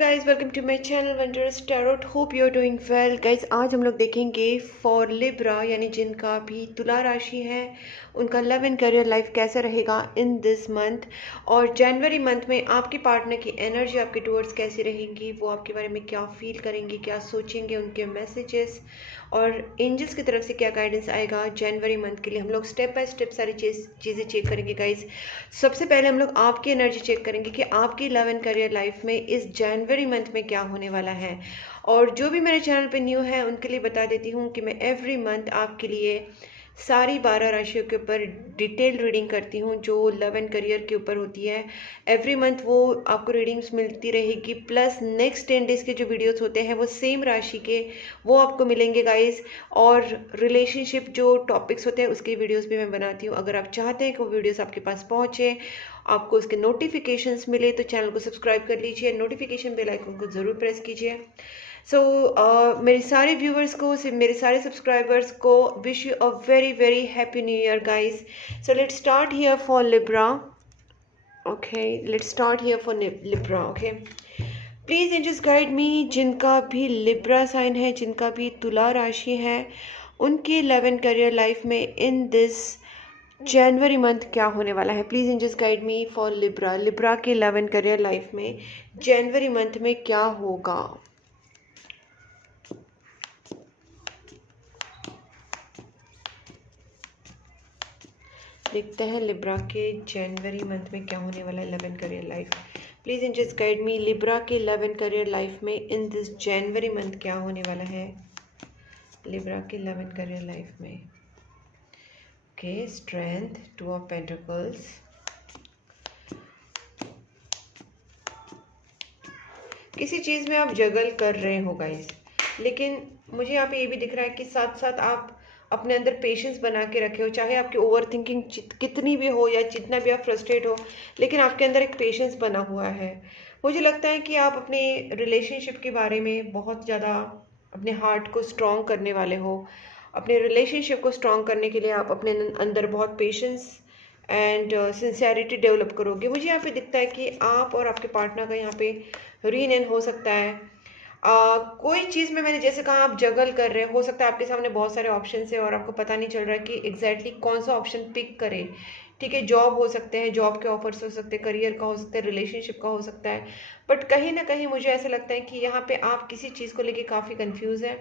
Guys, welcome to my channel wondrous tarot. Hope you are doing well guys. आज हम लोग देखेंगे for Libra, यानी जिनका भी तुला राशि है उनका लव एंड करियर लाइफ कैसा रहेगा इन दिस मंथ। और जनवरी मंथ में आपके पार्टनर की एनर्जी आपके टूवर्ड्स कैसी रहेंगी, वो आपके बारे में क्या फील करेंगे, क्या सोचेंगे, उनके मैसेजेस और एंजल्स की तरफ से क्या गाइडेंस आएगा जनवरी मंथ के लिए। हम लोग स्टेप बाय स्टेप सारी चीज़ें चेक करेंगे गाइज। सबसे पहले हम लोग आपकी एनर्जी चेक करेंगे कि आपकी लव एंड करियर लाइफ में इस जनवरी मंथ में क्या होने वाला है। और जो भी मेरे चैनल पे न्यू है उनके लिए बता देती हूँ कि मैं एवरी मंथ आपके लिए सारी 12 राशियों के ऊपर डिटेल रीडिंग करती हूँ जो लव एंड करियर के ऊपर होती है। एवरी मंथ वो आपको रीडिंग्स मिलती रहेगी, प्लस नेक्स्ट 10 डेज़ के जो वीडियोस होते हैं वो सेम राशि के वो आपको मिलेंगे गाइस। और रिलेशनशिप जो टॉपिक्स होते हैं उसके वीडियोस भी मैं बनाती हूँ। अगर आप चाहते हैं कि वो वीडियोस आपके पास पहुँचे, आपको उसके नोटिफिकेशंस मिले, तो चैनल को सब्सक्राइब कर लीजिए, नोटिफिकेशन बेल आइकन को ज़रूर प्रेस कीजिए। मेरे सारे व्यूवर्स को, मेरे सारे सब्सक्राइबर्स को wish you a very very happy new year guys. So let's start here for Libra. Okay, let's start here for Libra. Okay, please angels guide me, जिनका भी लिब्रा साइन है, जिनका भी तुला राशि है, उनकी लव एंड करियर लाइफ में इन दिस जनवरी मंथ क्या होने वाला है। Please angels guide me for Libra. Libra के लव एंड करियर लाइफ में जनवरी मंथ में क्या होगा। देखते हैं लिब्रा के जनवरी मंथ में क्या होने वाला है love and career life. Please angels guide me, Libra के लव एंड करियर लाइफ में इन दिस जनवरी मंथ क्या होने वाला है लिब्रा के लव एंड करियर लाइफ में। ओके, स्ट्रेंथ, 2 ऑफ पेंटिकल्स, किसी चीज़ में आप जगल कर रहे हो गाइस, लेकिन मुझे यहाँ पे ये भी दिख रहा है कि साथ साथ आप अपने अंदर पेशेंस बना के रखे हो, चाहे आपकी ओवर थिंकिंग कितनी भी हो या जितना भी आप फ्रस्ट्रेट हो, लेकिन आपके अंदर एक पेशेंस बना हुआ है। मुझे लगता है कि आप अपने रिलेशनशिप के बारे में बहुत ज़्यादा अपने हार्ट को स्ट्रॉन्ग करने वाले हो। अपने रिलेशनशिप को स्ट्रॉन्ग करने के लिए आप अपने अंदर बहुत पेशेंस एंड सिंसियरिटी डेवलप करोगे। मुझे यहाँ पे दिखता है कि आप और आपके पार्टनर का यहाँ पे रीयूनियन हो सकता है। कोई चीज़ में मैंने जैसे कहा आप जगल कर रहे हो सकता है आपके सामने बहुत सारे ऑप्शन है और आपको पता नहीं चल रहा है कि एग्जैक्टली कौन सा ऑप्शन पिक करें। ठीक है, जॉब हो सकते हैं, जॉब के ऑफर्स हो सकते हैं, करियर का हो सकता है, रिलेशनशिप का हो सकता है, बट कहीं ना कहीं मुझे ऐसा लगता है कि यहाँ पे आप किसी चीज़ को लेके काफ़ी कंफ्यूज है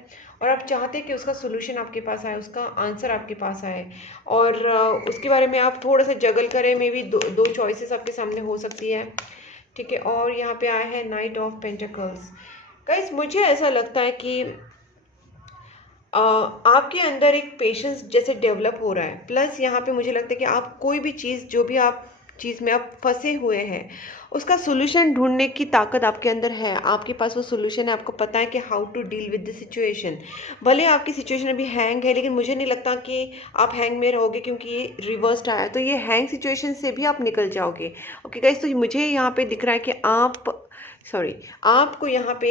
और आप चाहते हैं कि उसका सोल्यूशन आपके पास आए, उसका आंसर आपके पास आए और उसके बारे में आप थोड़ा सा जगल करें। मे बी दो चॉइसेस आपके सामने हो सकती है। ठीक है, और यहाँ पे आया है नाइट ऑफ पेंटिकल्स। गाइस, मुझे ऐसा लगता है कि आपके अंदर एक पेशेंस जैसे डेवलप हो रहा है, प्लस यहाँ पे मुझे लगता है कि आप कोई भी चीज़, जो भी आप चीज़ में आप फंसे हुए हैं, उसका सोल्यूशन ढूंढने की ताकत आपके अंदर है। आपके पास वो सोल्यूशन है, आपको पता है कि how to deal with the situation. भले आपकी सिचुएशन अभी हैंग है, लेकिन मुझे नहीं लगता कि आप हैंग में रहोगे, क्योंकि ये रिवर्स्ड आया, तो ये हैंग सिचुएशन से भी आप निकल जाओगे। ओके गाइस, तो मुझे यहाँ पे दिख रहा है कि आपको यहाँ पे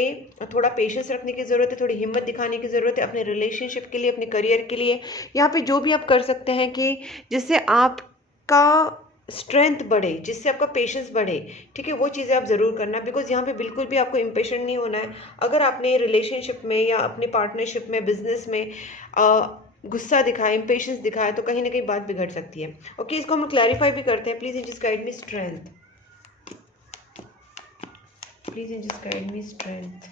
थोड़ा पेशेंस रखने की ज़रूरत है, थोड़ी हिम्मत दिखाने की ज़रूरत है अपने रिलेशनशिप के लिए, अपने करियर के लिए। यहाँ पे जो भी आप कर सकते हैं कि जिससे आपका स्ट्रेंथ बढ़े, जिससे आपका पेशेंस बढ़े, ठीक है, वो चीज़ें आप ज़रूर करना। बिकॉज यहाँ पे बिल्कुल भी आपको इम्पेशेंट नहीं होना है। अगर आपने रिलेशनशिप में या अपने पार्टनरशिप में, बिजनेस में गुस्सा दिखाया, इम्पेशेंस दिखाया, तो कहीं ना कहीं बात बिगड़ सकती है। ओके, इसको हम क्लैरिफाई भी करते हैं। Please just guide me strength. Please just guide me strength.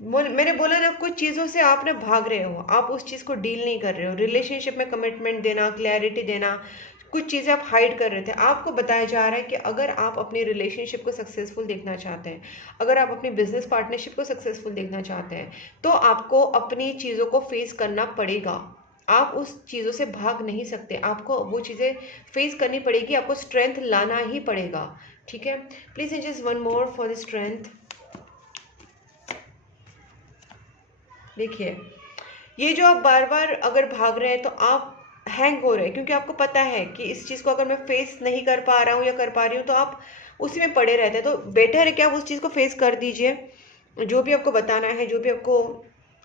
मैंने बोला ना, कुछ चीज़ों से आप ना भाग रहे हो, आप उस चीज़ को डील नहीं कर रहे हो। रिलेशनशिप में कमिटमेंट देना, क्लैरिटी देना, कुछ चीज़ें आप हाइड कर रहे थे। आपको बताया जा रहा है कि अगर आप अपने रिलेशनशिप को सक्सेसफुल देखना चाहते हैं, अगर आप अपनी बिजनेस पार्टनरशिप को सक्सेसफुल देखना चाहते हैं, तो आपको अपनी चीज़ों को फेस करना पड़ेगा। आप उस चीज़ों से भाग नहीं सकते, आपको वो चीज़ें फेस करनी पड़ेगी, आपको स्ट्रेंथ लाना ही पड़ेगा। ठीक है, please just one more for the strength. देखिए, ये जो आप बार बार अगर भाग रहे हैं तो आप हैंग हो रहे हैं, क्योंकि आपको पता है कि इस चीज़ को अगर मैं फेस नहीं कर पा रहा हूँ या कर पा रही हूँ तो आप उसी में पड़े रहते हैं। तो बेटर है कि आप उस चीज़ को फेस कर दीजिए, जो भी आपको बताना है, जो भी आपको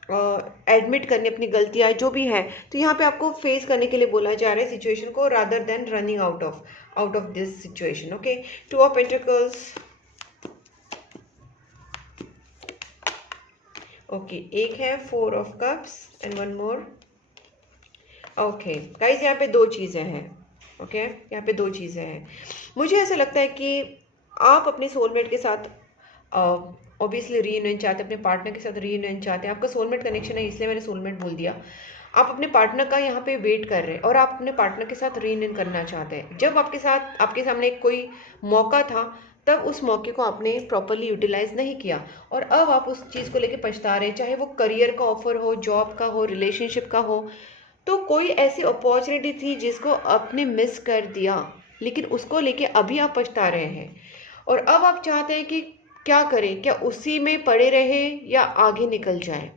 एडमिट करनी अपनी गलतियाँ जो भी है, तो यहाँ पे आपको फेस करने के लिए बोला जा रहा है सिचुएशन को, rather than running out of this situation. Okay, 2 of pentacles, okay, एक है 4 of cups and one more. Okay guys, यहाँ पे दो चीज़ें हैं। ओके यहाँ पे दो चीज़ें हैं। मुझे ऐसा लगता है कि आप अपने सोलमेट के साथ ऑब्वियसली रीयूनियन चाहते हैं, अपने पार्टनर के साथ रीयूनियन चाहते हैं। आपका सोलमेट कनेक्शन है, इसलिए मैंने सोलमेट बोल दिया। आप अपने पार्टनर का यहाँ पे वेट कर रहे हैं और आप अपने पार्टनर के साथ रीयूनियन करना चाहते हैं। जब आपके सामने कोई मौका था, तब उस मौके को आपने प्रॉपरली यूटिलाइज नहीं किया और अब आप उस चीज़ को लेके पछता रहे हैं, चाहे वो करियर का ऑफर हो, जॉब का हो, रिलेशनशिप का हो। तो कोई ऐसी अपॉर्चुनिटी थी जिसको आपने मिस कर दिया, लेकिन उसको लेके अभी आप पछता रहे हैं और अब आप चाहते हैं कि क्या करें, क्या उसी में पड़े रहे या आगे निकल जाए।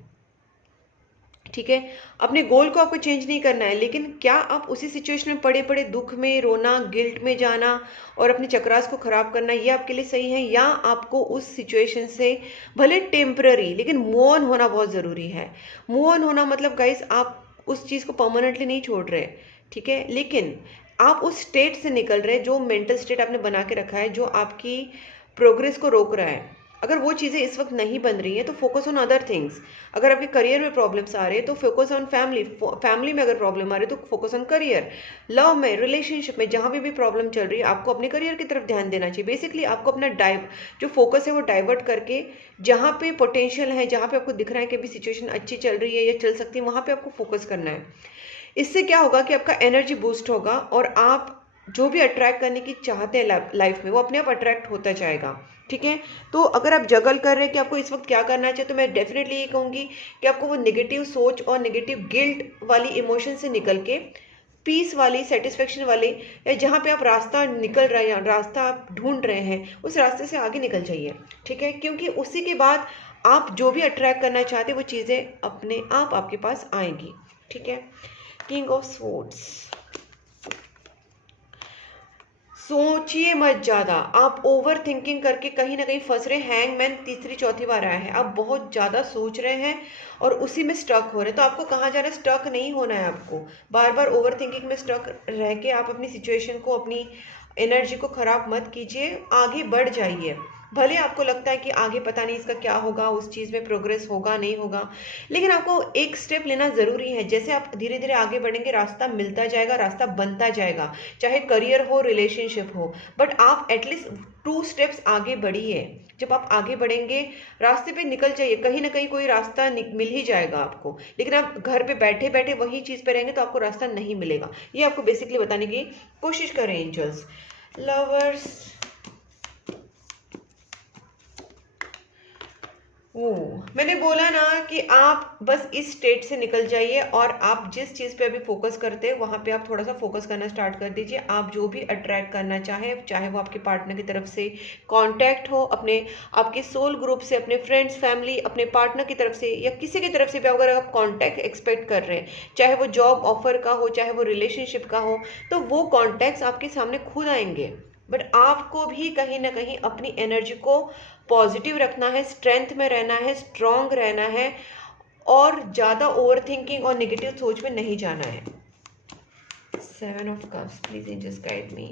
ठीक है, अपने गोल को आपको चेंज नहीं करना है, लेकिन क्या आप उसी सिचुएशन में पड़े पड़े दुख में रोना, गिल्ट में जाना और अपने चक्रास को खराब करना, ये आपके लिए सही है? या आपको उस सिचुएशन से भले टेम्पररी लेकिन मूव ऑन होना बहुत ज़रूरी है। मूव ऑन होना मतलब गाइस, आप उस चीज़ को परमानेंटली नहीं छोड़ रहे, ठीक है, लेकिन आप उस स्टेट से निकल रहे जो मेंटल स्टेट आपने बना के रखा है, जो आपकी प्रोग्रेस को रोक रहा है। अगर वो चीज़ें इस वक्त नहीं बन रही हैं तो फोकस ऑन अदर थिंग्स। अगर आपके करियर में प्रॉब्लम्स आ रहे हैं तो फोकस ऑन फैमिली। फैमिली में अगर प्रॉब्लम आ रही है तो फोकस ऑन करियर। लव में, रिलेशनशिप में, जहाँ भी प्रॉब्लम चल रही है, आपको अपने करियर की तरफ ध्यान देना चाहिए। बेसिकली आपको अपना जो फोकस है वो डाइवर्ट करके जहाँ पे पोटेंशियल है, जहाँ पे आपको दिख रहा है कि अभी सिचुएशन अच्छी चल रही है या चल सकती है, वहाँ पे आपको फोकस करना है। इससे क्या होगा कि आपका एनर्जी बूस्ट होगा और आप जो भी अट्रैक्ट करने की चाहते हैं लाइफ में, वो अपने आप अट्रैक्ट होता जाएगा। ठीक है, तो अगर आप जगल कर रहे हैं कि आपको इस वक्त क्या करना चाहिए, तो मैं डेफिनेटली ये कहूँगी कि आपको वो नेगेटिव सोच और नेगेटिव गिल्ट वाली इमोशन से निकल के पीस वाली, सेटिस्फेक्शन वाली, या जहाँ पे आप रास्ता निकल रहे हैं, रास्ता आप ढूंढ रहे हैं, उस रास्ते से आगे निकल जाइए। ठीक है, क्योंकि उसी के बाद आप जो भी अट्रैक्ट करना चाहते हैं वो चीज़ें अपने आप आपके पास आएंगी। ठीक है, किंग ऑफ स्वॉर्ड्स, सोचिए मत ज़्यादा। आप ओवर थिंकिंग करके कहीं ना कहीं फंस रहे। हैंगमैन तीसरी चौथी बार आया है। आप बहुत ज़्यादा सोच रहे हैं और उसी में स्टक हो रहे हैं। तो आपको कहाँ जाना है? स्टक नहीं होना है आपको। बार बार ओवर थिंकिंग में स्टक रह के आप अपनी सिचुएशन को, अपनी एनर्जी को ख़राब मत कीजिए, आगे बढ़ जाइए। भले आपको लगता है कि आगे पता नहीं इसका क्या होगा, उस चीज़ में प्रोग्रेस होगा नहीं होगा, लेकिन आपको एक स्टेप लेना ज़रूरी है। जैसे आप धीरे धीरे आगे बढ़ेंगे, रास्ता मिलता जाएगा, रास्ता बनता जाएगा, चाहे करियर हो, रिलेशनशिप हो, बट आप एटलीस्ट 2 स्टेप्स आगे बढ़िए। जब आप आगे बढ़ेंगे, रास्ते पे निकल जाइए, कहीं ना कहीं कोई रास्ता मिल ही जाएगा आपको। लेकिन आप घर पे बैठे बैठे वही चीज़ पे रहेंगे तो आपको रास्ता नहीं मिलेगा। ये आपको बेसिकली बताने की कोशिश करें एंजल्स। लवर्स, मैंने बोला ना कि आप बस इस स्टेट से निकल जाइए और आप जिस चीज़ पे अभी फोकस करते हैं वहाँ पे आप थोड़ा सा फोकस करना स्टार्ट कर दीजिए। आप जो भी अट्रैक्ट करना चाहें, चाहे वो आपके पार्टनर की तरफ से कांटेक्ट हो, आपके सोल ग्रुप से, अपने फ्रेंड्स, फैमिली, अपने पार्टनर की तरफ से या किसी की तरफ से भी अगर आप कांटेक्ट एक्सपेक्ट कर रहे हैं, चाहे वो जॉब ऑफर का हो, चाहे वो रिलेशनशिप का हो, तो वो कॉन्टैक्ट्स आपके सामने खुद आएंगे। बट आपको भी कहीं ना कहीं अपनी एनर्जी को पॉजिटिव रखना है, स्ट्रेंथ में रहना है, स्ट्रॉन्ग रहना है और ज़्यादा ओवर थिंकिंग और नेगेटिव सोच में नहीं जाना है। 7 of cups, please angels guide me.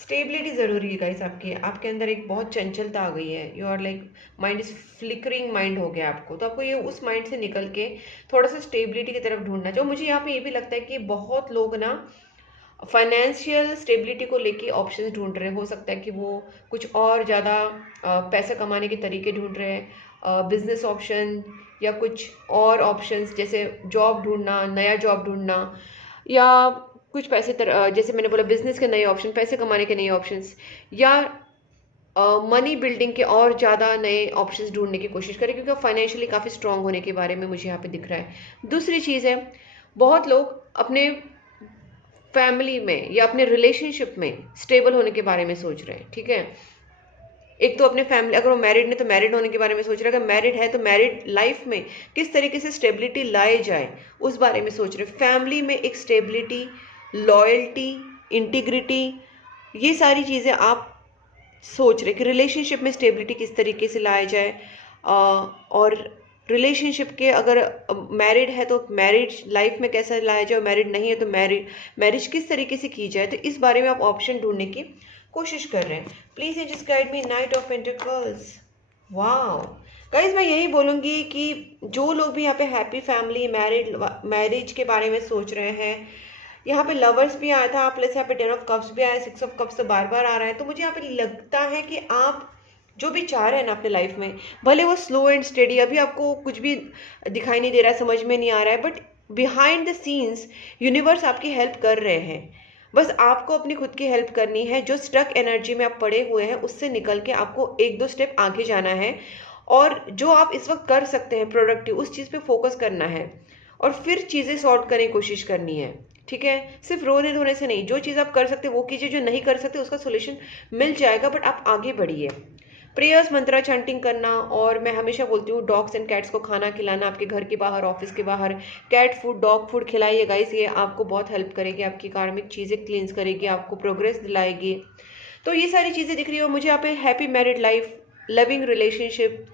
Stability ज़रूरी है गाइस। आपके अंदर एक बहुत चंचलता आ गई है। You are like, mind is flickering mind हो गया आपको। तो आपको ये उस माइंड से निकल के थोड़ा सा स्टेबिलिटी की तरफ ढूंढना चाहिए। मुझे यहाँ पे ये भी लगता है कि बहुत लोग ना फाइनेंशियल स्टेबिलिटी को लेके ऑप्शंस ढूंढ रहे हैं। हो सकता है कि वो कुछ और ज़्यादा पैसा कमाने के तरीके ढूंढ रहे हैं, बिजनेस ऑप्शन या कुछ और ऑप्शंस, जैसे जॉब ढूंढना, नया जॉब ढूंढना, या कुछ पैसे जैसे मैंने बोला बिजनेस के नए ऑप्शन, पैसे कमाने के नए ऑप्शंस, या मनी बिल्डिंग के और ज़्यादा नए ऑप्शंस ढूंढने की कोशिश करें, क्योंकि फाइनेंशियली काफ़ी स्ट्रांग होने के बारे में मुझे यहाँ पे दिख रहा है। दूसरी चीज़ है, बहुत लोग अपने फैमिली में या अपने रिलेशनशिप में स्टेबल होने के बारे में सोच रहे हैं। ठीक है, एक तो अपने फैमिली, अगर वो मैरिड नहीं तो मैरिड होने के बारे में सोच रहे हैं, अगर मैरिड है तो मैरिड लाइफ में किस तरीके से स्टेबिलिटी लाए जाए उस बारे में सोच रहे हैं। फैमिली में एक स्टेबिलिटी, लॉयल्टी, इंटीग्रिटी, ये सारी चीज़ें आप सोच रहे कि रिलेशनशिप में स्टेबिलिटी किस तरीके से लाया जाए, और रिलेशनशिप के, अगर मैरिड है तो मैरिज लाइफ में कैसा लाया जाए, मैरिड नहीं है तो मैरिज किस तरीके से की जाए। तो इस बारे में आप ऑप्शन ढूंढने की कोशिश कर रहे हैं। Please just guide me. Night of pentacles, वाह गाइज, मैं यही बोलूँगी कि जो लोग भी यहाँ पे हैप्पी फैमिली मैरिज के बारे में सोच रहे हैं, यहाँ पे लवर्स भी आया था, प्लस यहाँ पे 10 ऑफ कप्स भी आया, 6 ऑफ कप्स तो बार बार आ रहा है। तो मुझे यहाँ पे लगता है कि आप जो भी चाह रहे हैं ना अपने लाइफ में, भले वो स्लो एंड स्टेडी, अभी आपको कुछ भी दिखाई नहीं दे रहा है, समझ में नहीं आ रहा है, but behind the scenes universe आपकी हेल्प कर रहे हैं। बस आपको अपनी खुद की हेल्प करनी है। जो स्टक एनर्जी में आप पड़े हुए हैं उससे निकल के आपको 1-2 स्टेप आगे जाना है, और जो आप इस वक्त कर सकते हैं प्रोडक्टिव, उस चीज़ पे फोकस करना है, और फिर चीज़ें सॉर्ट करने की कोशिश करनी है। ठीक है, सिर्फ रोने धोने से नहीं, जो चीज़ आप कर सकते वो कीजिए, जो नहीं कर सकते उसका सोल्यूशन मिल जाएगा, बट आप आगे बढ़िए। प्रेयर्स, मंत्रा चैंटिंग करना, और मैं हमेशा बोलती हूँ डॉग्स एंड कैट्स को खाना खिलाना, आपके घर के बाहर, ऑफिस के बाहर कैट फूड, डॉग फूड खिलाइए गाइस। ये आपको बहुत हेल्प करेगी, आपकी कार्मिक चीज़ें क्लींस करेगी, आपको प्रोग्रेस दिलाएगी। तो ये सारी चीज़ें दिख रही हो मुझे यहाँ पे। Happy married life, loving relationship,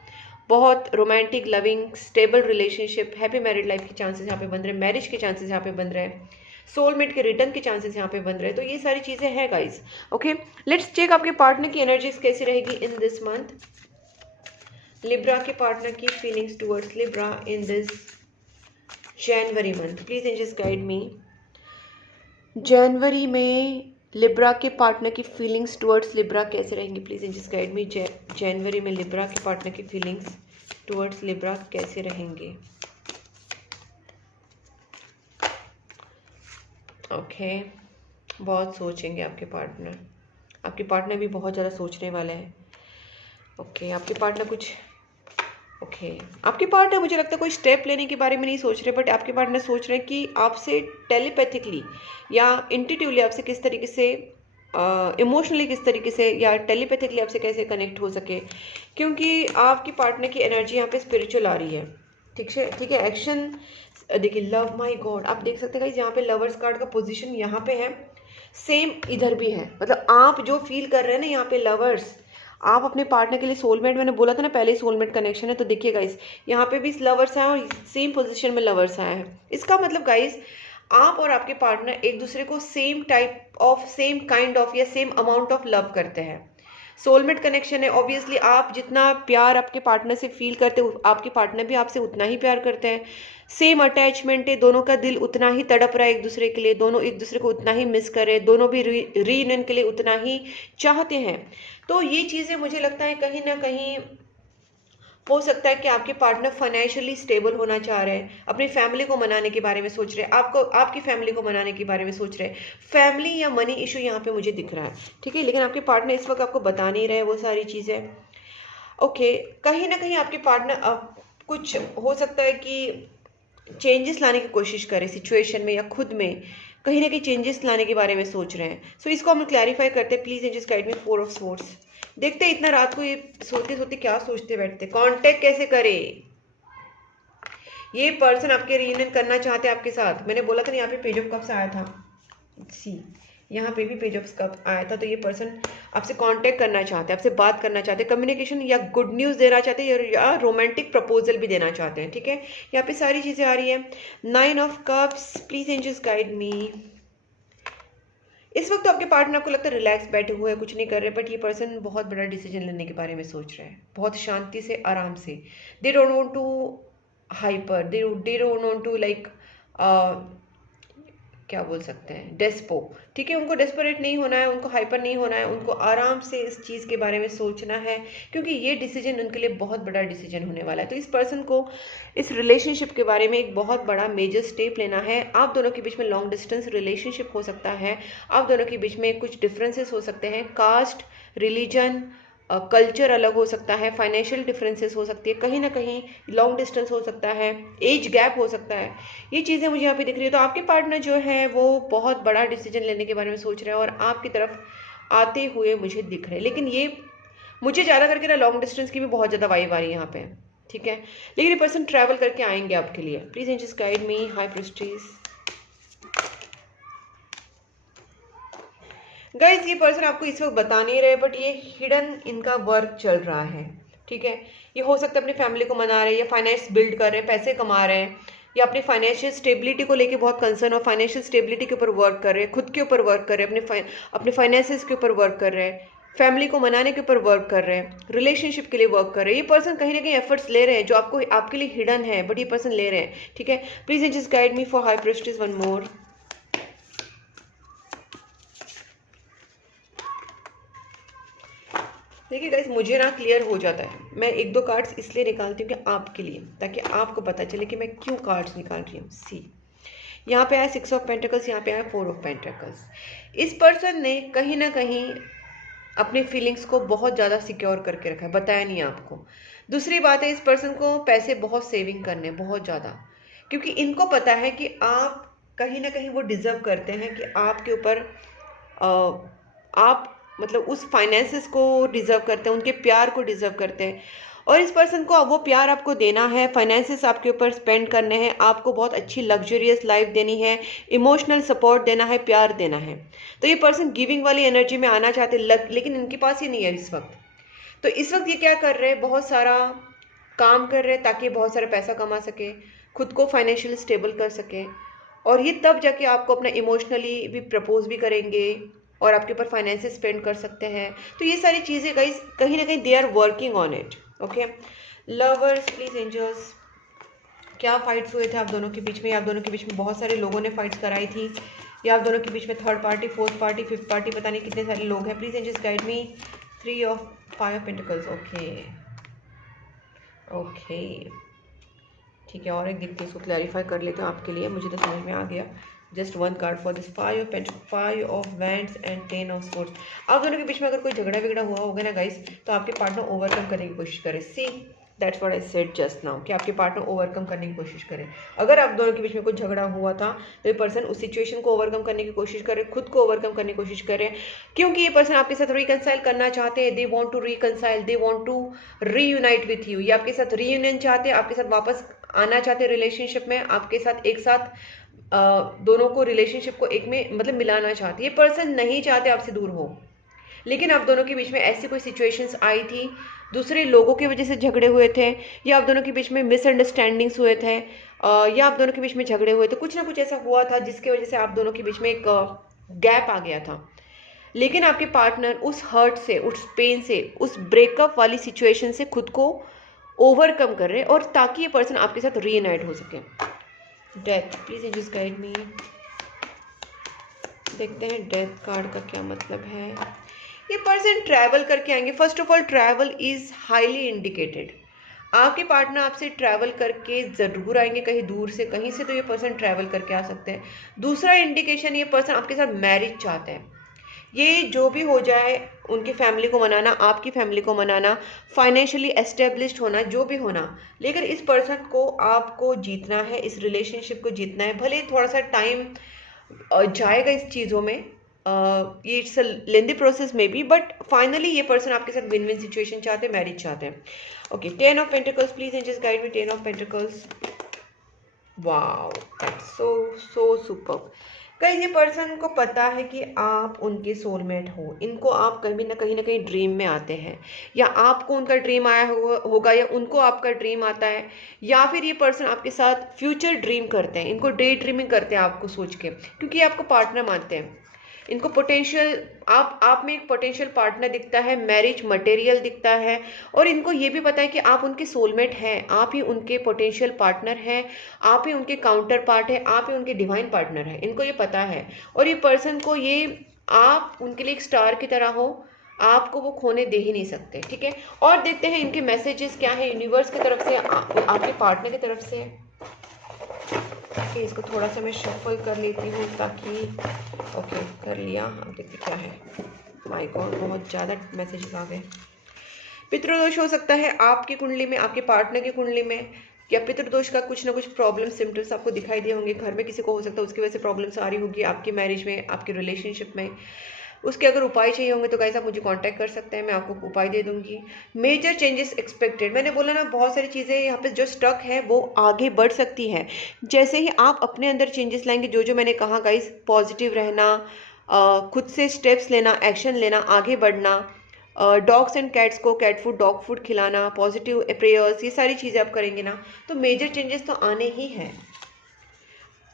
बहुत romantic loving stable relationship, happy married life के चांसेस यहाँ पे बन रहे हैं, मैरिज के चांसेस यहाँ पे बन रहे हैं, सोलमेट के रिटर्न के चांसेस यहाँ पे बन रहे हैं। तो ये सारी चीज़ें हैं गाइस। ओके, लेट्स चेक आपके पार्टनर की एनर्जीज कैसी रहेगी इन दिस मंथ। लिब्रा के पार्टनर की feelings towards Libra in this January month, please angels guide me. जनवरी में लिब्रा के पार्टनर की फीलिंग्स टुवर्ड्स लिब्रा कैसे रहेंगी, प्लीज एंजल्स गाइड मी। जनवरी में लिब्रा के पार्टनर की फीलिंग्स टुवर्ड्स लिब्रा कैसे रहेंगे। ओके, बहुत सोचेंगे आपके पार्टनर भी बहुत ज़्यादा सोचने वाले हैं। ओके, आपके पार्टनर मुझे लगता है कोई स्टेप लेने के बारे में नहीं सोच रहे, बट आपके पार्टनर सोच रहे हैं कि आपसे टेलीपैथिकली या इंट्यूटिवली आपसे किस तरीके से, इमोशनली किस तरीके से, या टेलीपैथिकली आपसे कैसे कनेक्ट हो सके, क्योंकि आपकी पार्टनर की एनर्जी यहाँ पे स्पिरिचुअल आ रही है। ठीक है, एक्शन देखिए, लव माय गॉड, आप देख सकते हैं यहाँ पे लवर्स कार्ड का पोजीशन यहाँ पे है, सेम इधर भी है। मतलब आप जो फील कर रहे हैं ना यहाँ पे लवर्स, आप अपने पार्टनर के लिए सोलमेट, मैंने बोला था ना पहले ही सोलमेट कनेक्शन है, तो देखिए गाइस यहाँ पे भी लवर्स आए और सेम पोजीशन में लवर्स आए हैं। इसका मतलब गाइस आप और आपके पार्टनर एक दूसरे को same type of, same kind of, या सेम अमाउंट ऑफ लव करते हैं। सोलमेट कनेक्शन है, ऑब्वियसली आप जितना प्यार आपके पार्टनर से फील करते हो, आपके पार्टनर भी आपसे उतना ही प्यार करते हैं। सेम अटैचमेंट है, दोनों का दिल उतना ही तड़प रहा है एक दूसरे के लिए, दोनों एक दूसरे को उतना ही मिस कर रहे हैं, दोनों भी रीयूनियन के लिए उतना ही चाहते हैं। तो ये चीज़ें मुझे लगता है कहीं ना कहीं हो सकता है कि आपके पार्टनर फाइनेंशियली स्टेबल होना चाह रहे हैं, अपनी फैमिली को मनाने के बारे में सोच रहे हैं, आपकी फैमिली को मनाने के बारे में सोच रहे हैं। फैमिली या मनी इशू यहाँ पे मुझे दिख रहा है। ठीक है, लेकिन आपके पार्टनर इस वक्त आपको बता नहीं रहे वो सारी चीज़ें। ओके, कहीं ना कहीं आपके पार्टनर कुछ हो सकता है कि चेंजेस लाने की कोशिश करें सिचुएशन में, या खुद में कहीं ना कहीं चेंजेस लाने के बारे में सोच रहे हैं। सो इसको हम क्लैरिफाई करते हैं। Please angels guide me 4 of swords. देखते हैं इतना रात को ये सोते सोते क्या सोचते बैठते। कांटेक्ट कैसे करें, ये पर्सन आपके रियूनियन करना चाहते हैं आपके साथ। मैंने बोला था ना यहाँ पे पेज ऑफ कप्स आया था, सी यहाँ पे भी पेज ऑफ कप आया था। तो ये पर्सन आपसे कांटेक्ट करना चाहते हैं, आपसे बात करना चाहते हैं, कम्युनिकेशन या गुड न्यूज़ देना चाहते हैं, या रोमांटिक प्रपोजल भी देना चाहते हैं। ठीक है, यहाँ पे सारी चीज़ें आ रही है। 9 of cups, please angels guide me. इस वक्त तो आपके पार्टनर आपको लगता है रिलैक्स बैठे हुए हैं, कुछ नहीं कर रहे, बट ये पर्सन बहुत बड़ा डिसीजन लेने के बारे में सोच रहे हैं, बहुत शांति से, आराम से। They don't want to hyper, they don't want to like, क्या बोल सकते हैं, डेस्पो। ठीक है, उनको डेस्परेट नहीं होना है, उनको हाइपर नहीं होना है, उनको आराम से इस चीज़ के बारे में सोचना है, क्योंकि ये डिसीजन उनके लिए बहुत बड़ा डिसीजन होने वाला है। तो इस पर्सन को इस रिलेशनशिप के बारे में एक बहुत बड़ा मेजर स्टेप लेना है। आप दोनों के बीच में लॉन्ग डिस्टेंस रिलेशनशिप हो सकता है, आप दोनों के बीच में कुछ डिफरेंसेस हो सकते हैं, कास्ट, रिलीजन, कल्चर अलग हो सकता है, फाइनेंशियल डिफरेंसेस हो सकती है, कहीं ना कहीं लॉन्ग डिस्टेंस हो सकता है, एज गैप हो सकता है। ये चीज़ें मुझे यहाँ पे दिख रही है। तो आपके पार्टनर जो है वो बहुत बड़ा डिसीजन लेने के बारे में सोच रहे हैं और आपकी तरफ आते हुए मुझे दिख रहे हैं। लेकिन ये मुझे ज़्यादा करके ना लॉन्ग डिस्टेंस की भी बहुत ज़्यादा वाइब आ रही है यहाँ पे। ठीक है, लेकिन ये पर्सन ट्रैवल करके आएंगे आपके लिए। Please angels guide me, high priestess. Guys, ये पर्सन आपको इस वक्त बता नहीं रहे, बट ये हिडन इनका वर्क चल रहा है। ठीक है, ये हो सकता है अपनी फैमिली को मना रहे हैं, या फाइनेंस बिल्ड कर रहे हैं, पैसे कमा रहे हैं, या अपनी फाइनेंशियल स्टेबिलिटी को लेके बहुत कंसर्न और फाइनेंशियल स्टेबिलिटी के ऊपर वर्क कर रहे हैं, खुद के ऊपर वर्क कर रहे हैं, अपने फाइनेंसिस के ऊपर वर्क कर रहे हैं, फैमिली को मनाने के ऊपर वर्क कर रहे हैं, रिलेशनशिप के लिए वर्क कर रहे हैं। ये पर्सन कहीं ना कहीं एफर्ट्स ले रहे हैं जो आपको आपके लिए हिडन है, बट ये पर्सन ले रहे हैं, ठीक है। Please angels guide me for high priestess one more. देखिए गाइस, मुझे ना क्लियर हो जाता है, मैं एक दो कार्ड्स इसलिए निकालती हूँ कि आपके लिए, ताकि आपको पता चले कि मैं क्यों कार्ड्स निकाल रही हूँ। सी, यहाँ पे आया 6 ऑफ पेंटिकल्स, यहाँ पे आया 4 ऑफ पेंटिकल्स। इस पर्सन ने कहीं ना कहीं अपने फीलिंग्स को बहुत ज़्यादा सिक्योर करके रखा है, बताया नहीं आपको। दूसरी बात है, इस पर्सन को पैसे बहुत सेविंग करने, बहुत ज़्यादा, क्योंकि इनको पता है कि आप कहीं ना कहीं वो डिज़र्व करते हैं कि आपके ऊपर आप मतलब उस फाइनेंसेस को डिज़र्व करते हैं, उनके प्यार को डिज़र्व करते हैं। और इस पर्सन को वो प्यार आपको देना है, फाइनेंसेस आपके ऊपर स्पेंड करने हैं, आपको बहुत अच्छी लग्जरियस लाइफ देनी है, इमोशनल सपोर्ट देना है, प्यार देना है। तो ये पर्सन गिविंग वाली एनर्जी में आना चाहते हैं, लेकिन इनके पास ही नहीं है इस वक्त। तो इस वक्त ये क्या कर रहे हैं, बहुत सारा काम कर रहे हैं ताकि बहुत सारा पैसा कमा सके, खुद को फाइनेंशियली स्टेबल कर सके, और ये तब जाके आपको अपना इमोशनली भी प्रपोज भी करेंगे और आपके ऊपर फाइनेंसेस स्पेंड कर सकते हैं। तो ये सारी चीज़ें गाइस कहीं ना कहीं they are working on it. Okay lovers, please angels, क्या फाइट्स हुए थे आप दोनों के बीच में? आप दोनों के बीच में बहुत सारे लोगों ने फाइट्स कराई थी, या आप दोनों के बीच में third party, fourth party, fifth party, पता नहीं कितने सारे लोग हैं। Please angels guide me. 3 of 5 pentacles. Okay okay ठीक है, और एक दिखती है, इसको क्लैरिफाई कर लेते हैं आपके लिए, मुझे तो समझ में आ गया। Just one card for this 5 of wands and 10 of sports. आप दोनों के बीच में अगर कोई झगड़ा वगड़ा हुआ होगा ना गाइस, तो आपके पार्टनर ओवरकम करने की कोशिश करे। See, that's what I said just now, कि आपके पार्टनर ओवरकम करने की कोशिश करें। अगर आप दोनों के बीच में कुछ झगड़ा हुआ था तो ये पर्सन उस सिचुएशन को ओवरकम करने की कोशिश करे, खुद को ओवरकम करने की कोशिश करें, क्योंकि ये पर्सन आपके साथ रिकनसाइल करना चाहते हैं। They want to reconcile, they want to reunite with you. ये आपके साथ रीयूनियन चाहते हैं, आपके साथ वापस आना चाहते हैं रिलेशनशिप में, आपके साथ एक साथ दोनों को रिलेशनशिप को एक में मतलब मिलाना चाहते हैं। ये पर्सन नहीं चाहते आपसे दूर हो, लेकिन आप दोनों के बीच में ऐसी कोई सिचुएशंस आई थी, दूसरे लोगों की वजह से झगड़े हुए थे, या आप दोनों के बीच में मिसअंडरस्टैंडिंग्स हुए थे, या आप दोनों के बीच में झगड़े हुए थे, कुछ ना कुछ ऐसा हुआ था जिसकी वजह से आप दोनों के बीच में एक गैप आ गया था। लेकिन आपके पार्टनर उस हर्ट से, उस पेन से, उस ब्रेकअप वाली सिचुएशन से खुद को ओवरकम कर रहे हैं, और ताकि ये पर्सन आपके साथ रीयूनाइट हो सके। Death, please angels guide me. देखते हैं डेथ कार्ड का क्या मतलब है। ये पर्सन ट्रैवल करके आएंगे। First of all, travel is highly indicated. आपके पार्टनर आपसे ट्रैवल करके ज़रूर आएंगे, कहीं दूर से, कहीं से तो ये पर्सन ट्रैवल करके आ सकते हैं। दूसरा इंडिकेशन, ये पर्सन आपके साथ मैरिज चाहते हैं। ये जो भी हो जाए, उनकी फैमिली को मनाना, आपकी फैमिली को मनाना, फाइनेंशियली एस्टेब्लिश्ड होना, जो भी होना, लेकिन इस पर्सन को आपको जीतना है, इस रिलेशनशिप को जीतना है। भले थोड़ा सा टाइम जाएगा इस चीज़ों में, ये इट्स अ लेंदी प्रोसेस में भी, बट फाइनली ये पर्सन आपके साथ विन विन सिचुएशन चाहते हैं, मैरिज चाहते हैं। Okay, 10 of pentacles, please angels guide me. 10 of pentacles. Wow, that's so superb. कहीं ये पर्सन को पता है कि आप उनके सोलमेट हो, इनको आप कहीं ना कहीं ड्रीम में आते हैं, या आपको उनका ड्रीम आया होगा, या उनको आपका ड्रीम आता है, या फिर ये पर्सन आपके साथ फ्यूचर ड्रीम करते हैं, इनको डे ड्रीमिंग करते हैं आपको सोच के, क्योंकि ये आपको पार्टनर मानते हैं। इनको पोटेंशियल, आप में एक पोटेंशियल पार्टनर दिखता है, मैरिज मटेरियल दिखता है, और इनको ये भी पता है कि आप उनके सोलमेट हैं, आप ही उनके पोटेंशियल पार्टनर हैं, आप ही उनके काउंटर पार्ट है, आप ही उनके डिवाइन पार्टनर हैं, इनको ये पता है। और ये पर्सन को ये, आप उनके लिए एक स्टार की तरह हो, आपको वो खोने दे ही नहीं सकते, ठीक है। और देखते हैं इनके मैसेजेस क्या है यूनिवर्स की तरफ से, आपके पार्टनर की तरफ से। ओके, इसको थोड़ा सा मैं शफल कर लेती हूँ ताकि, ओके कर लिया। अब देखते क्या है। माय गॉड, बहुत ज़्यादा मैसेजेस आ गए। पितृदोष हो सकता है आपकी कुंडली में, आपके पार्टनर की कुंडली में, या पितृदोष का कुछ ना कुछ प्रॉब्लम सिम्टम्स आपको दिखाई दिए होंगे। घर में किसी को हो सकता है, उसकी वजह से प्रॉब्लम्स आ रही होगी आपकी मैरिज में, आपके रिलेशनशिप में। उसके अगर उपाय चाहिए होंगे तो गाइस आप मुझे कांटेक्ट कर सकते हैं, मैं आपको उपाय दे दूंगी। मेजर चेंजेस एक्सपेक्टेड, मैंने बोला ना, बहुत सारी चीज़ें यहाँ पे जो स्टक है वो आगे बढ़ सकती है। जैसे ही आप अपने अंदर चेंजेस लाएंगे, जो जो मैंने कहा गाइस, पॉजिटिव रहना, खुद से स्टेप्स लेना, एक्शन लेना, आगे बढ़ना, डॉग्स एंड कैट्स को कैट फूड, डॉग फूड खिलाना, पॉजिटिव प्रेयर्स, ये सारी चीज़ें आप करेंगे ना, तो मेजर चेंजेस तो आने ही हैं।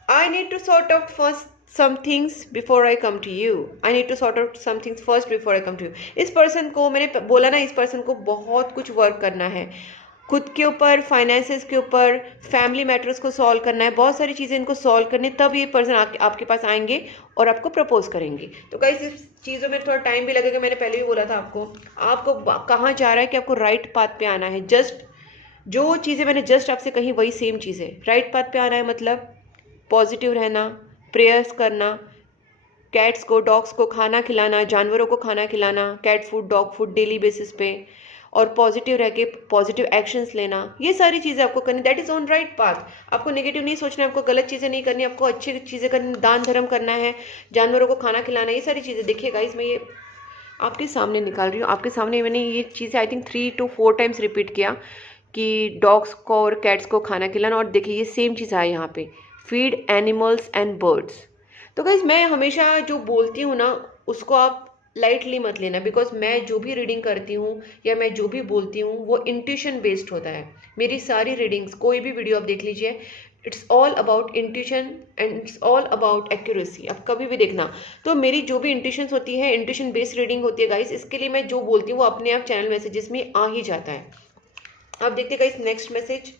I need to sort out first some things before I come to you. I need to sort out some things first before I come to you. इस पर्सन को मैंने बोला ना, इस पर्सन को बहुत कुछ वर्क करना है, खुद के ऊपर, फाइनेंसेस के ऊपर, फैमिली मैटर्स को सॉल्व करना है, बहुत सारी चीज़ें इनको सॉल्व करनी, तब ये पर्सन आपके पास आएंगे और आपको प्रपोज करेंगे। तो गाइस इस चीज़ों में थोड़ा टाइम भी लगेगा, मैंने पहले भी बोला था आपको कहाँ जा रहा है कि आपको राइट पाथ पे आना है। जस्ट जो चीज़ें मैंने जस्ट आपसे कही वही सेम चीज़ है। राइट पाथ पे आना है मतलब पॉजिटिव रहना, प्रेयर्स करना, कैट्स को, डॉग्स को खाना खिलाना, जानवरों को खाना खिलाना, cat food, dog food daily basis पे, और पॉजिटिव रह के पॉजिटिव एक्शंस लेना, ये सारी चीज़ें आपको करनी। That is on right path. आपको नेगेटिव नहीं सोचना है, आपको गलत चीज़ें नहीं करनी, आपको अच्छी चीज़ें करनी, दान धर्म करना है, जानवरों को खाना खिलाना, ये सारी चीज़ें। देखिए गाइस, मैं ये आपके सामने निकाल रही हूँ, आपके सामने मैंने ये चीज़ें I think 3 to 4 times repeat किया कि डॉग्स को और कैट्स को खाना खिलाना, और देखिए ये सेम चीज़ है यहाँ पे, फीड एनिमल्स एंड बर्ड्स। तो गाइज मैं हमेशा जो बोलती हूँ ना, उसको आप लाइटली मत लेना, बिकॉज मैं जो भी रीडिंग करती हूँ या मैं जो भी बोलती हूँ वो इंट्यूशन बेस्ड होता है। मेरी सारी रीडिंग्स, कोई भी वीडियो आप देख लीजिए, it's all about intuition and it's all about accuracy. आप कभी भी देखना, तो मेरी जो भी इंट्यूशन होती है, इंट्यूशन बेस्ड रीडिंग होती है गाइज, इसके लिए मैं जो बोलती हूँ वो अपने आप चैनल मैसेजेस में आ ही जाता है। आप देखते guys next message,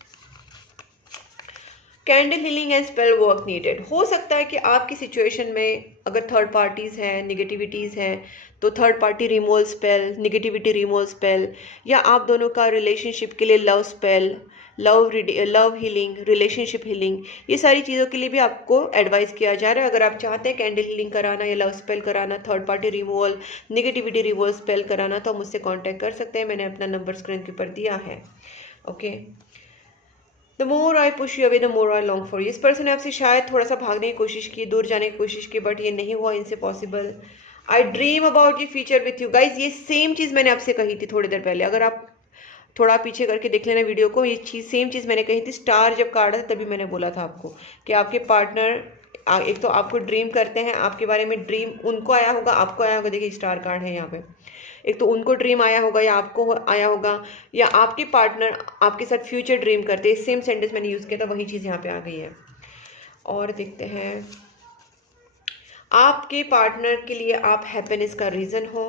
candle healing and spell work needed. हो सकता है कि आपकी सिचुएशन में अगर थर्ड पार्टीज हैं, निगेटिविटीज़ हैं, तो third party removal spell, negativity removal spell, या आप दोनों का रिलेशनशिप के लिए love spell, love healing, relationship healing, ये सारी चीज़ों के लिए भी आपको एडवाइस किया जा रहा है। अगर आप चाहते हैं कैंडल हीलिंग कराना या लव स्पेल कराना, third party removal, negativity removal spell कराना, तो आप मुझसे कॉन्टैक्ट कर सकते हैं। मैंने अपना नंबर स्क्रीन के ऊपर दिया है। Okay, the more I push you away the more I long for you. इस पर्सन ने आपसे शायद थोड़ा सा भागने की कोशिश की, दूर जाने की कोशिश की, बट ये नहीं हुआ इनसे possible. I dream about the future with you. Guys ये सेम चीज़ मैंने आपसे कही थी थोड़ी देर पहले, अगर आप थोड़ा पीछे करके देख लेना वीडियो को, ये चीज़ सेम चीज़ मैंने कही थी। स्टार जब कार्ड था तभी मैंने बोला था आपको कि आपके पार्टनर एक तो आपको ड्रीम करते हैं, आपके बारे में ड्रीम उनको आया होगा, आपको आया होगा। देखिए स्टार कार्ड है यहाँ पे, एक तो उनको ड्रीम आया होगा या आपको आया होगा, या आपके पार्टनर आपके साथ फ्यूचर ड्रीम करते हैं। सेम सेंटेंस मैंने यूज़ किया था, वही चीज़ यहाँ पे आ गई है। और देखते हैं, आपके पार्टनर के लिए आप हैप्पीनेस का रीज़न हो,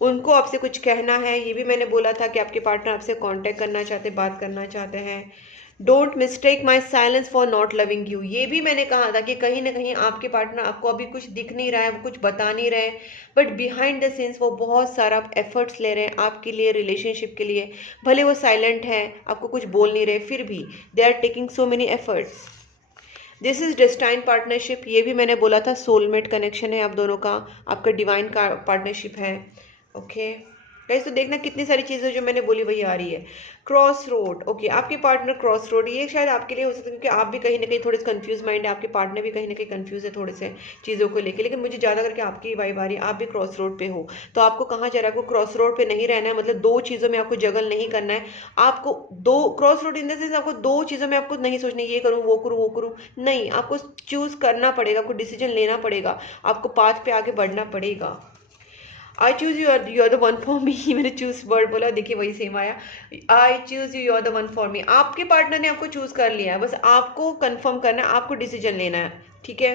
उनको आपसे कुछ कहना है। ये भी मैंने बोला था कि आपके पार्टनर आपसे कांटेक्ट करना चाहते, बात करना चाहते हैं। Don't mistake my silence for not loving you. ये भी मैंने कहा था कि कहीं ना कहीं आपके पार्टनर आपको अभी कुछ दिख नहीं रहा है, वो कुछ बता नहीं रहे, बट बिहाइंड द सीन्स वो बहुत सारा एफर्ट्स ले रहे हैं आपके लिए, रिलेशनशिप के लिए। भले वो साइलेंट है, आपको कुछ बोल नहीं रहे, फिर भी they are taking so many efforts. This is destined partnership. ये भी मैंने बोला था, सोलमेट कनेक्शन है आप दोनों का, आपका डिवाइन का पार्टनरशिप है। ओके गाइस, तो देखना कितनी सारी चीज़ें जो मैंने बोली वही आ रही है। क्रॉस रोड, ओके, आपके पार्टनर क्रॉस रोड, ये शायद आपके लिए हो सकता है क्योंकि आप भी कहीं ना कहीं थोड़े से कंफ्यूज माइंड है, आपके पार्टनर भी कहीं ना कहीं कंफ्यूज है थोड़े से चीज़ों को लेके, लेकिन मुझे ज़्यादा करके आपकी वाइब आ रही है, आप भी क्रॉस रोड पे हो। तो आपको कहाँ जा रहा है, आपको क्रॉस रोड पे नहीं रहना है, मतलब दो चीज़ों में आपको जगल नहीं करना है। आपको दो cross road in the sense, आपको दो चीज़ों में आपको नहीं सोचना ये करूँ वो करूँ वो करूँ, नहीं, आपको चूज़ करना पड़ेगा, आपको डिसीजन लेना पड़ेगा, आपको पाथ पे आगे बढ़ना पड़ेगा। I choose you are the one for me. मैंने चूज वर्ड बोला, देखिए वही सेम आया, I choose you are the one for me. आपके पार्टनर ने आपको चूज कर लिया है, बस आपको कंफर्म करना है, आपको डिसीजन लेना है, ठीक है।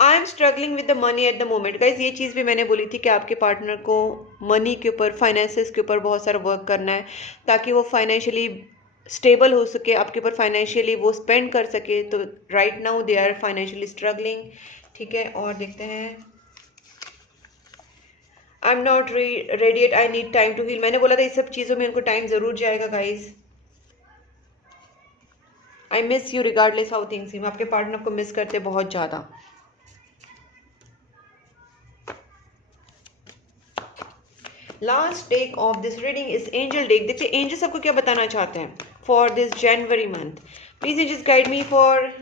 I am struggling with the money at the moment. Guys ये चीज़ भी मैंने बोली थी कि आपके पार्टनर को मनी के ऊपर, फाइनेंसेस के ऊपर बहुत सारा वर्क करना है, ताकि वो फाइनेंशियली स्टेबल हो सके, आपके ऊपर फाइनेंशियली वो स्पेंड कर सके। तो right now they are financially struggling, ठीक है। और देखते हैं, I am not ready yet, I need time to heal. मैंने बोला था इस सब चीज़ों में उनको टाइम ज़रूर जाएगा guys. I miss you regardless how things seem. आपके पार्टनर को मिस करते बहुत ज़्यादा। Last deck of this reading is angel deck. देखिए एंजल्स आपको क्या बताना चाहते हैं for this January month. Please angels guide me for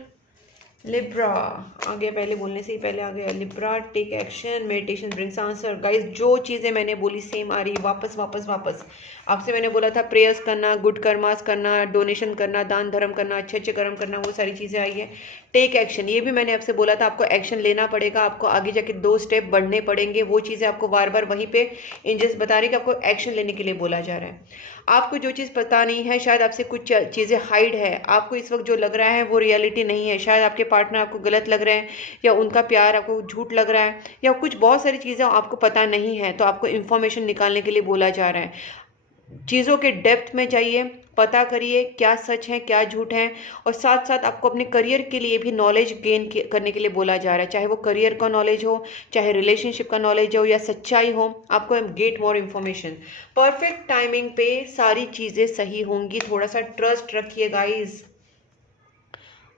Libra. आ गया, पहले बोलने से ही पहले आ गया। Libra, take action, meditation brings answer. Guys जो चीज़ें मैंने बोली सेम आ रही है, वापस वापस वापस। आपसे मैंने बोला था प्रेयर्स करना, गुड कर्मास करना, डोनेशन करना, दान धर्म करना, अच्छे अच्छे कर्म करना, वो सारी चीज़ें आई है। टेक एक्शन, ये भी मैंने आपसे बोला था, आपको एक्शन लेना पड़ेगा, आपको आगे जाके 2 स्टेप बढ़ने पड़ेंगे। वो चीज़ें आपको बार बार वहीं पे एंजल्स बता रहे हैं कि आपको एक्शन लेने के लिए बोला जा रहा है। आपको जो चीज़ पता नहीं है, शायद आपसे कुछ चीज़ें हाइड है, आपको इस वक्त जो लग रहा है वो रियलिटी नहीं है। शायद आपके पार्टनर आपको गलत लग रहे हैं, या उनका प्यार आपको झूठ लग रहा है, या कुछ बहुत सारी चीज़ें आपको पता नहीं है, तो आपको इन्फॉर्मेशन निकालने के लिए बोला जा रहा है। चीज़ों के डेप्थ में जाइए, पता करिए क्या सच है क्या झूठ है, और साथ साथ आपको अपने करियर के लिए भी नॉलेज गेन करने के लिए बोला जा रहा है, चाहे वो करियर का नॉलेज हो, चाहे रिलेशनशिप का नॉलेज हो, या सच्चाई हो। आपको get more information. Perfect timing पे सारी चीज़ें सही होंगी, थोड़ा सा ट्रस्ट रखिए गाइज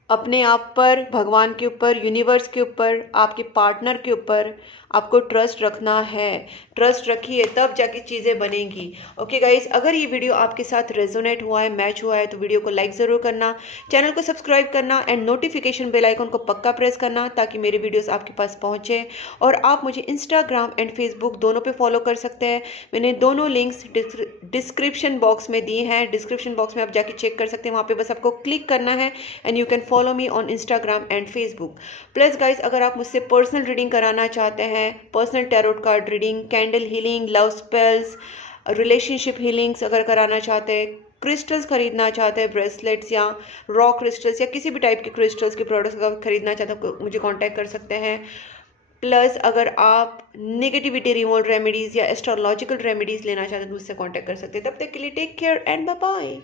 अपने आप पर, भगवान के ऊपर, यूनिवर्स के ऊपर, आपके पार्टनर के ऊपर आपको ट्रस्ट रखना है। ट्रस्ट रखिए तब जाके चीज़ें बनेंगी। ओके गाइस, अगर ये वीडियो आपके साथ रेजोनेट हुआ है, मैच हुआ है, तो वीडियो को लाइक ज़रूर करना, चैनल को सब्सक्राइब करना एंड नोटिफिकेशन बेल आइकन को पक्का प्रेस करना, ताकि मेरे वीडियोस आपके पास पहुँचे। और आप मुझे इंस्टाग्राम एंड फेसबुक दोनों पे फॉलो कर सकते हैं। मैंने दोनों लिंक्स डिस्क्रिप्शन बॉक्स में दिए हैं। डिस्क्रिप्शन बॉक्स में आप जाके चेक कर सकते हैं, वहाँ पे बस आपको क्लिक करना है and you can follow me on Instagram and Facebook. Plus guys, अगर आप मुझसे पर्सनल रीडिंग कराना चाहते हैं, personal tarot card reading, candle healing, love spells, relationship healings अगर कराना चाहते हैं, क्रिस्टल्स खरीदना चाहते हैं, ब्रेसलेट्स या रॉ क्रिस्टल्स या किसी भी टाइप के क्रिस्टल्स के प्रोडक्ट्स अगर खरीदना चाहते हैं, मुझे कांटेक्ट कर सकते हैं। प्लस अगर आप नेगेटिविटी रिमूवल रेमेडीज़ या एस्ट्रोलॉजिकल रेमेडीज़ लेना चाहते हैं तो मुझसे कांटेक्ट कर सकते हैं। तब तक के लिए take care and bye bye.